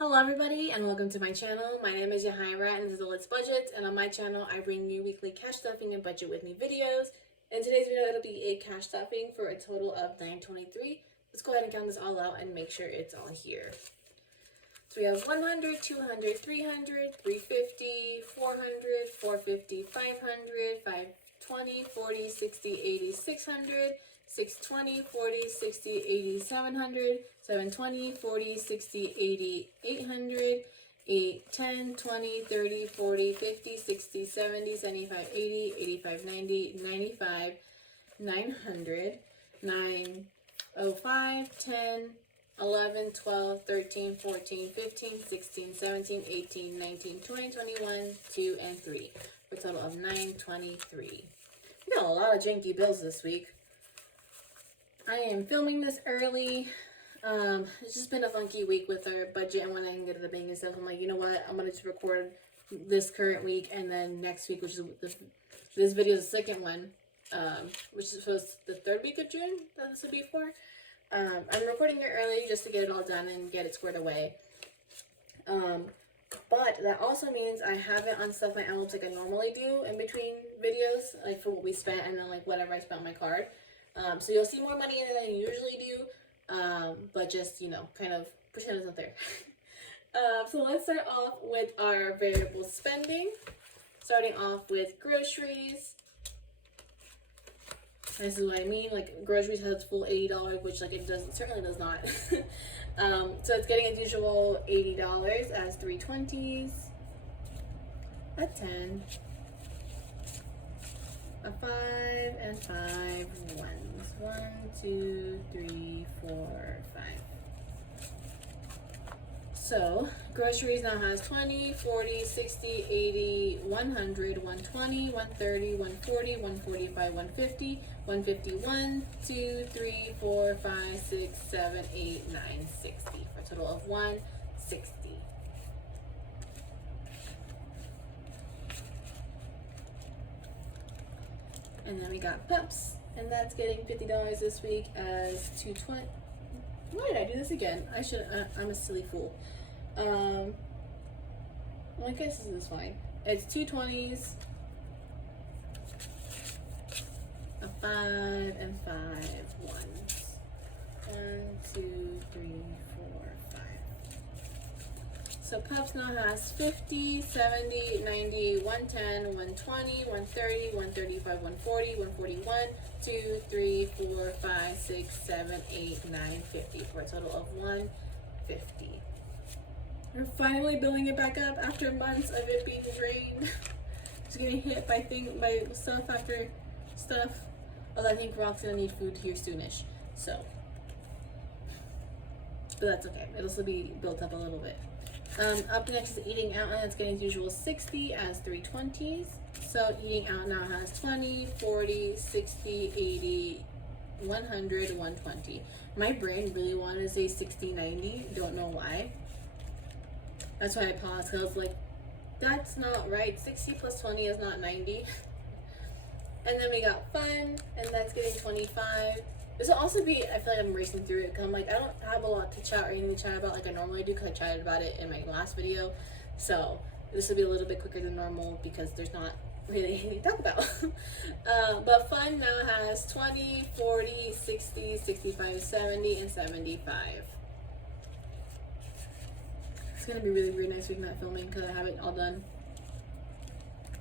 Hello everybody and welcome to my channel. My name is Yahaira and this is the Let's Budget, and on my channel I bring you weekly cash stuffing and budget with me videos. In today's video it'll be a cash stuffing for a total of $923. Let's go ahead and count this all out and make sure it's all here. So we have 100, 200, 300, 350, 400, 450, 500, 520, 40, 60, 80, 600, 620, 40, 60, 80, 700, 720, 40, 60, 80, 800, 8, 10, 20, 30, 40, 50, 60, 70, 75, 80, 85, 90, 95, 900, 905, 10, 11, 12, 13, 14, 15, 16, 17, 18, 19, 20, 21, 2, and 3. For a total of 923. We got a lot of janky bills this week. I am filming this early. It's just been a funky week with our budget and when I can get to the bank and stuff. I'm like, you know what? I'm gonna just record this current week and then next week, which is this video is the second one, which is supposed the third week of June that this will be for. I'm recording it early just to get it all done and get it squared away. But that also means I haven't unstuffed my envelopes like I normally do in between videos, like for what we spent and then like whatever I spent on my card. So you'll see more money in it than you usually do, but just, you know, kind of pretend it's not there. So let's start off with our variable spending, starting off with groceries. This is what I mean, like groceries has its full $80, which like it certainly does not. So it's getting as usual $80 as 320s, a 10, a 5, and 5 ones. 1, 2, 3, 4, 5. So groceries now has 20, 40, 60, 80, 100, 120, 130, 140, 145, 150, 151, 2, 3, 4, 5, 6, 7, 8, 9, 60 for a total of 160. And then we got Peps, and that's getting $50 this week as 220. Why did I do this again? I'm a silly fool. Well, I guess this is fine. It's 220s, a 5, and 5 ones. 1, 2, 3, 4, 5. So Peps now has 50, 70, 90, 110, 120, 130, 135, 140, 141, 2, 3, 4, 5, 6, 7, 8, 9, 50 for a total of 150. We're finally building it back up after months of it being drained. Just getting hit by stuff after stuff. Although I think Rock's gonna need food here soonish. So, but that's okay. It'll still be built up a little bit. Up next is eating out, and that's getting as usual 60 as 320s. So eating out now has 20, 40, 60, 80, 100, 120. My brain really wanted to say 60, 90. Don't know why. That's why I paused, because I was like, that's not right. 60 plus 20 is not 90. And then we got fun, and that's getting 25. This will also be, I feel like I'm racing through it, because I'm like, I don't have a lot to chat or anything to chat about like I normally do, because I chatted about it in my last video. So this will be a little bit quicker than normal, because there's not really anything to talk about. But fun now has 20, 40, 60, 65, 70, and 75. It's gonna be really, really nice week not filming because I have it all done.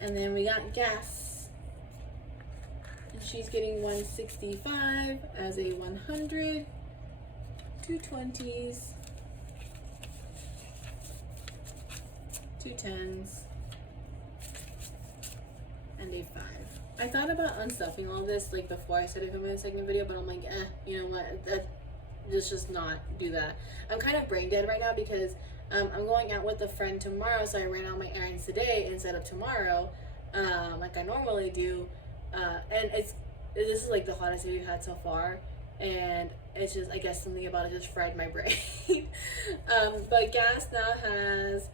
And then we got gas. And she's getting 165 as a 100, 220s, 210s, and a 5. I thought about unstuffing all this like before I started filming the second video, but I'm like, you know what? Let's just not do that. I'm kind of brain dead right now because I'm going out with a friend tomorrow, so I ran out my errands today instead of tomorrow, like I normally do. And this is like the hottest day we've had so far, and it's just, I guess something about it just fried my brain. But gas now has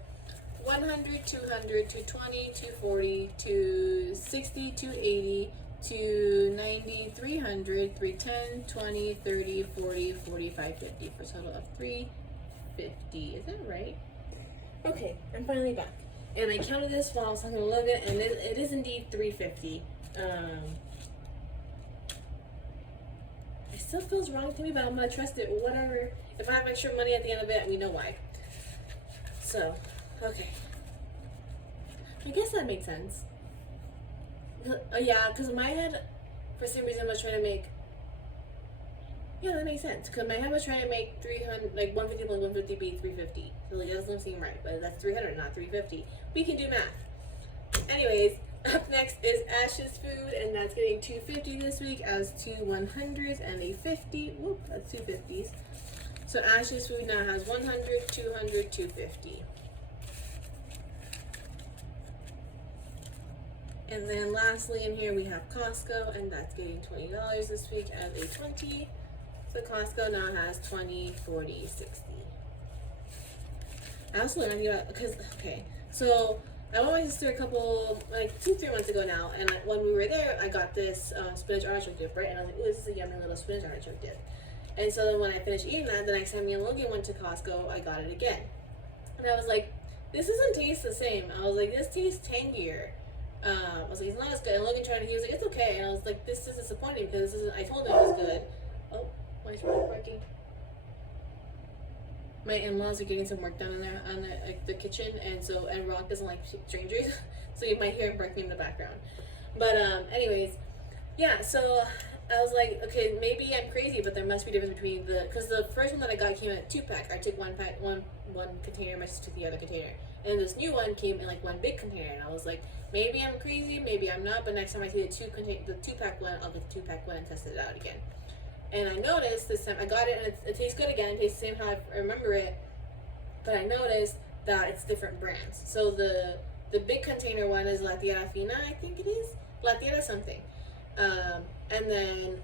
100, 200, 220, 240, 260, 280, 290, 300, 310, 20, 30, 40, 45, 50 for a total of 350. 350. Is that right? Okay, I'm finally back. And I counted this while I was talking to Logan, and it is indeed 350. It still feels wrong to me, but I'm gonna trust it. Whatever. If I have extra money at the end of it, we know why. So, okay. I guess that makes sense. Yeah, because in my head, for some reason, I was trying to make. Yeah, that makes sense. Because my head was trying to make 300, like 150 plus 150 be 350. So like, that doesn't seem right, but that's 300, not 350. We can do math. Anyways, up next is Ash's Food, and that's getting 250 this week as 2 100s and a 50. Whoop, that's 250s. So Ash's Food now has 100, 200, 250. And then lastly in here we have Costco, and that's getting $20 this week as a 20. So Costco now has 20, 40, 60. I also learned about, because, okay, so I went with my sister a couple, like 2-3 months ago now, and when we were there, I got this spinach artichoke dip, right? And I was like, ooh, this is a yummy little spinach artichoke dip. And so then when I finished eating that, the next time me and Logan went to Costco, I got it again. And I was like, this doesn't taste the same. I was like, this tastes tangier. I was like, it's not as good. And Logan tried it, he was like, it's okay. And I was like, this is disappointing because this is, I told him it was good. Oh, why is Rock barking? My in-laws are getting some work done in there on the kitchen, and Rock doesn't like strangers, so you might hear him barking in the background. But anyways, yeah. So I was like, okay, maybe I'm crazy, but there must be a difference between because the first one that I got came in a 2-pack. I took one container, my sister took the other container, and this new one came in like one big container, and I was like, maybe I'm crazy, maybe I'm not, but next time I see the 2-pack one, I'll get the 2-pack one and test it out again. And I noticed this time, I got it and it tastes good again. It tastes the same how I remember it. But I noticed that it's different brands. So the big container one is La Tierra Fina, I think it is. La Tierra something. And then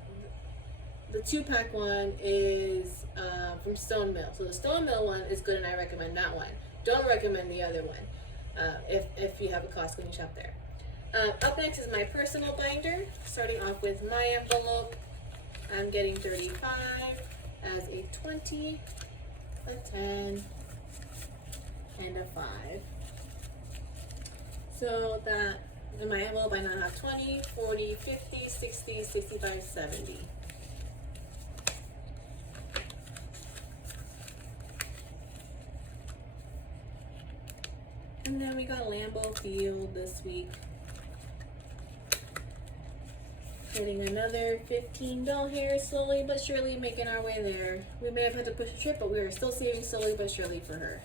the 2-pack one is from Stone Mill. So the Stone Mill one is good and I recommend that one. Don't recommend the other one if you have a Costco and you shop there. Up next is my personal binder. Starting off with my envelope. I'm getting 35 as a 20, a 10, and a 5. So that in my envelope I now have 20, 40, 50, 60, 65, 70. And then we got Lambeau Field this week. Getting another $15 here, slowly but surely making our way there. We may have had to push a trip, but we are still saving slowly but surely for her.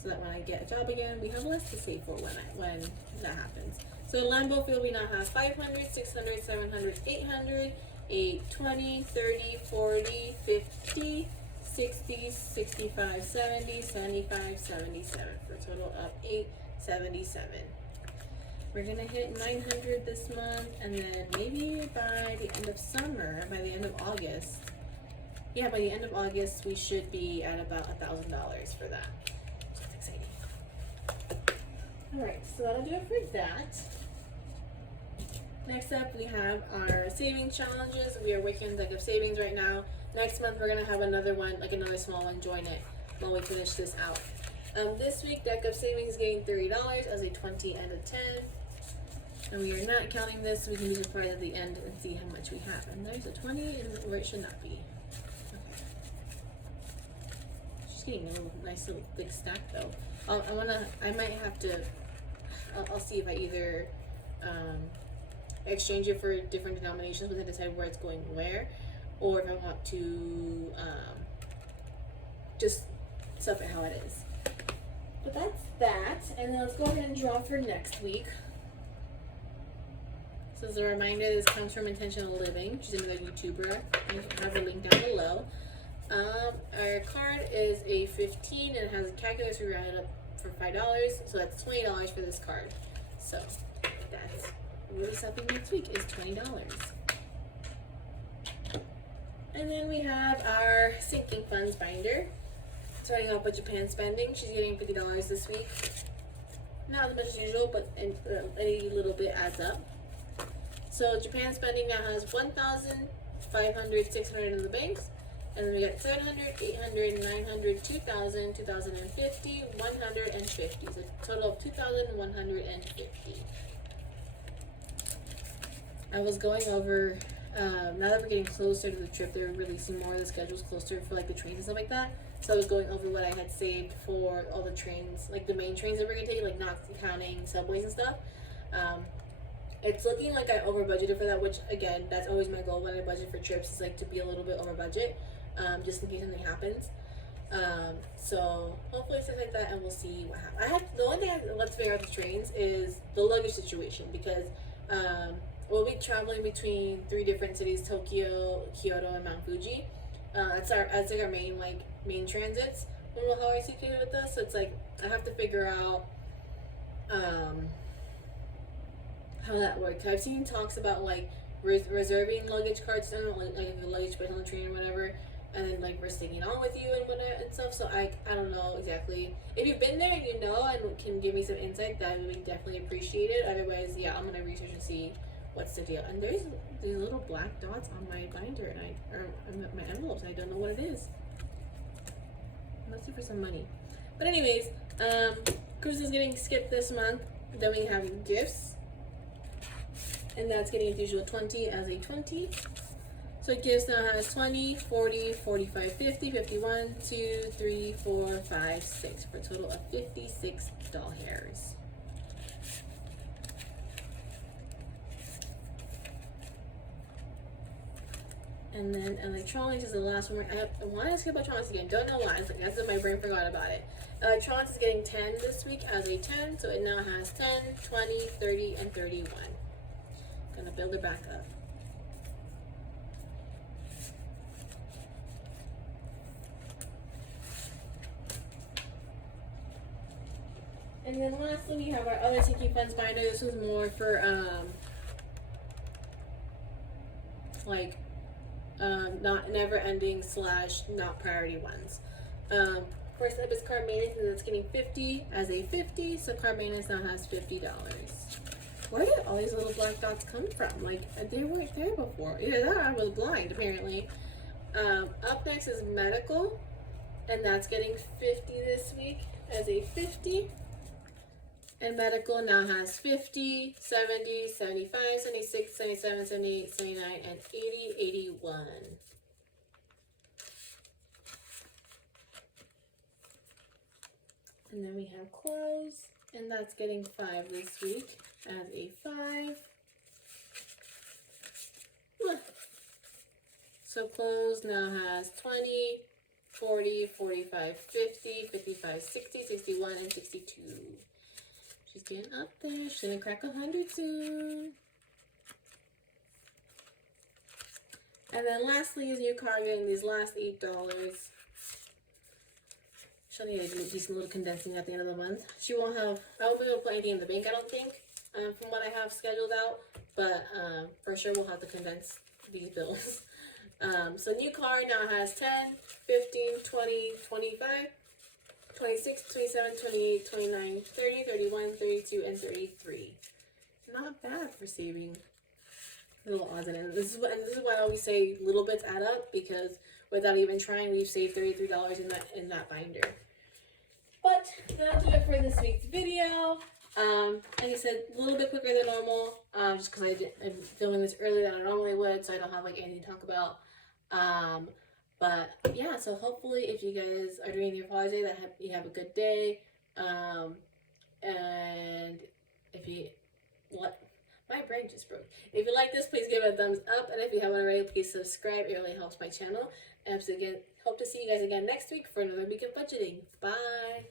So that when I get a job again, we have less to save for when that happens. So Lambeau Field, we now have 500, 600, 700, 800, 8, 20, 30, 40, 50, 60, 65, 70, 75, 77. For a total of 877. We're gonna hit 900 this month, and then maybe by the end of summer, by the end of August, yeah, by the end of August, we should be at about $1,000 for that. So that's exciting. All right, so that'll do it for that. Next up, we have our savings challenges. We are working on Deck of Savings right now. Next month, we're gonna have another one, like another small one, join it while we finish this out. This week, Deck of Savings is getting $30 as a 20 and a 10. And we are not counting this, so we can be surprised at the end and see how much we have. And there's a 20 where it should not be. Okay. She's getting a little nice little thick stack though. I might have to, I'll see if I either exchange it for different denominations, but then decide where it's going where, or if I want to just stuff it how it is. But that's that, and then let's go ahead and draw for next week. So as a reminder, this comes from Intentional Living. She's another YouTuber. I have a link down below. Our card is a 15 and it has a calculator, so we round it up for $5. So that's $20 for this card. So that's really something next week is $20. And then we have our sinking funds binder. Starting off with Japan spending, she's getting $50 this week. Not as much as usual, but any little bit adds up. So Japan spending now has 1,500, 600 in the banks, And then we got 700, 800, 900, 2,000, 2,050, 150. So total of 2,150. I was going over, now that we're getting closer to the trip, they're releasing more of the schedules closer for like the trains and stuff like that. So I was going over what I had saved for all the trains, like the main trains that we're gonna take, like not counting subways and stuff. It's looking like I over budgeted for that, which again, that's always my goal when I budget for trips, is like to be a little bit over budget, just in case something happens. So hopefully stuff like that, and we'll see what happens. The only thing let's figure out the trains is the luggage situation, because we'll be traveling between 3 different cities: Tokyo, Kyoto, and Mount Fuji. That's like our main transits when we'll have our suitcase with us. So it's like I have to figure out how that works. I've seen talks about like reserving luggage cards, I don't know, like the luggage place on the train or whatever, and then like we're sticking on with you and whatnot and stuff. So I don't know exactly. If you've been there and you know and can give me some insight, that would be definitely appreciated. Otherwise, yeah, I'm gonna research and see what's the deal. And there's these little black dots on my binder or my envelopes, and I don't know what it is. Mostly for some money. But anyways, cruise is getting skipped this month. Then we have gifts, and that's getting its usual 20 as a 20. So gifts now has 20, 40, 45, 50, 51, 2, 3, 4, 5, 6, for a total of 56 doll hairs. And then electronics is the last one. I want to skip electronics again. Don't know why. It's like as if my brain forgot about it. Electronics is getting 10 this week as a 10. So it now has 10, 20, 30, and 31. Gonna build it back up. And then lastly, we have our other Tiki Funds binder. This was more for not never ending / not priority ones. First up is card maintenance, and it's getting 50 as a 50. So card maintenance now has $50. Where did all these little black dots come from? Like, they weren't there before. Either that, I was blind apparently. Up next is medical, and that's getting 50 this week as a 50. And medical now has 50, 70, 75, 76, 77, 78, 79, and 80, 81. And then we have clothes, and that's getting 5 this week as a 5. So clothes now has 20, 40, 45, 50, 55, 60, 61, and 62. She's getting up there. She's gonna crack 100 soon. And then lastly is new card getting these last $8. She'll need to do a decent little condensing at the end of the month. She won't have, I won't be able to put anything in the bank, I don't think, from what I have scheduled out. But for sure we'll have to condense these bills. So new card now has 10, 15, 20, 25. 26, 27, 28, 29, 30, 31, 32, and 33. Not bad for saving little odds and ends. This is why I always say little bits add up, because without even trying, we've saved $33 in that binder. But that'll do it for this week's video. Like I said, a little bit quicker than normal, just because I'm filming this earlier than I normally would, so I don't have like anything to talk about. But yeah, so hopefully if you guys are doing your Father's Day, you have a good day. And if you, my brain just broke. If you like this, please give it a thumbs up. And if you haven't already, please subscribe. It really helps my channel. And so again, hope to see you guys again next week for another week of budgeting. Bye.